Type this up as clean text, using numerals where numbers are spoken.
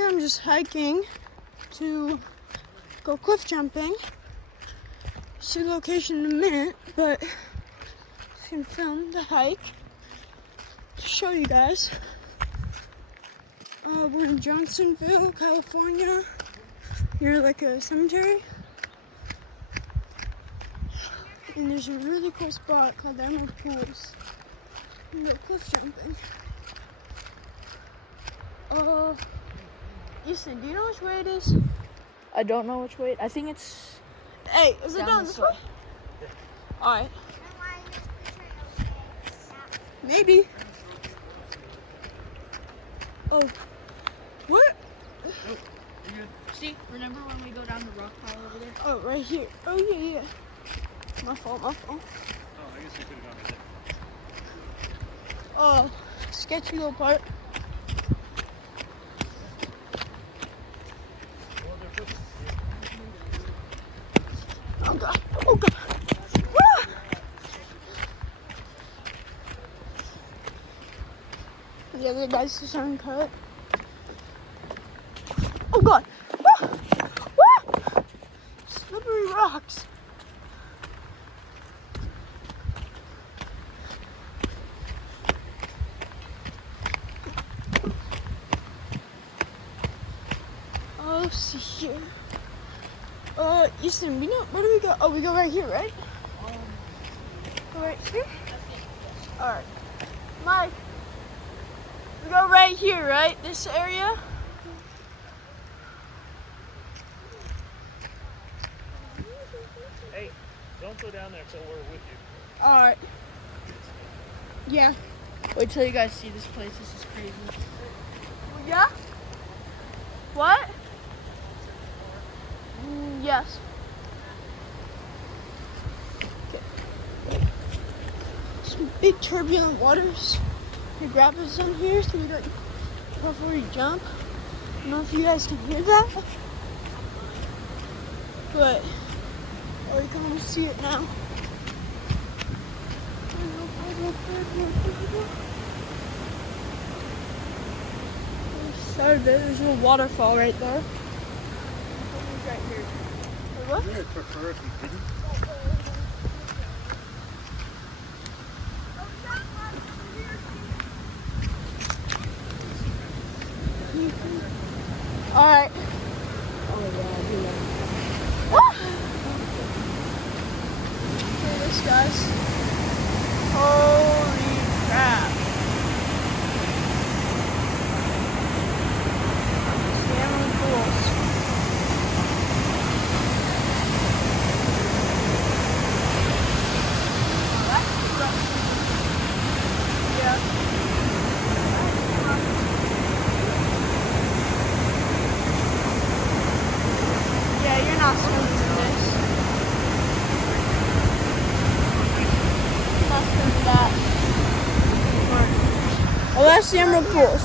here I'm just hiking to go cliff jumping. See the location in a minute, but I'm gonna film the hike to show you guys. We're in Johnsonville, California, near like a cemetery. And there's a really cool spot called the Emerald Pools. You can go cliff jumping. Easton, do you know which way it is? I don't know which way. I think it's. Hey, is it down this way? Alright. Maybe. Oh. What? Oh, you're good. See, remember when we go down the rock pile over there? Oh, right here. Oh, yeah. My fault. Oh, I guess we could have gone right there. Oh, sketchy little part. Oh, God. Oh, God. Ah! The other guy's just uncut. Oh, God. Ah! Ah! Slippery rocks. Oh, see here. Easton, where do we go? Oh, we go right here, right? Go right here? Alright. Mike, we go right here, right? This area? Hey, don't go down there until we're with you. Alright. Yeah. Wait till you guys see this place. This is crazy. Yeah? What? Yes. Okay. Some big turbulent waters. Your grab us in here so we don't before we jump. I don't know if you guys can hear that. But you can almost see it now. There's a waterfall right there. Right here. What? I would prefer if you didn't. Alright. Oh yeah, Look at this, guys. Holy crap. Salmon pools. Yeah, you're not swimming in this. Not swimming that. Oh, that's the Emerald Pools.